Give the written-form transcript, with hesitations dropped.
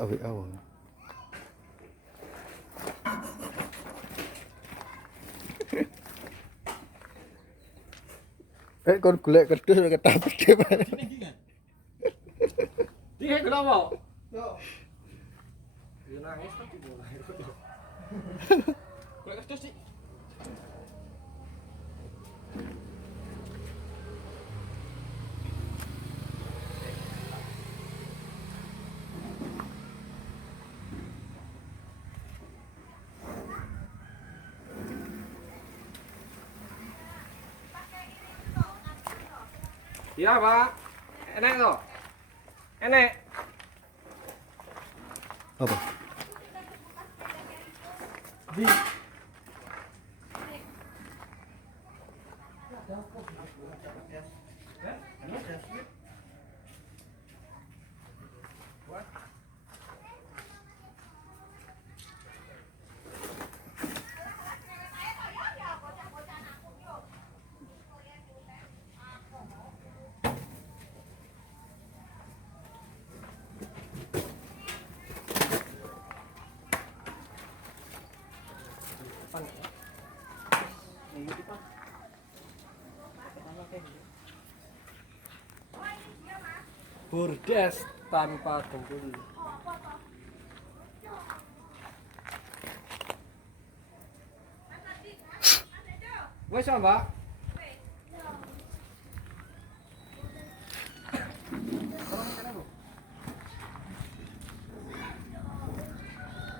tak WA wong. Kon golek kedus ketapet dhewe. Dia kenapa? Yo. Dia nangis tapi mulai. Golek kedus sih. Iya, Pak. Enak toh? Enak. Apa? Di. Bordes tanpa dengkul. Wes, Mbak.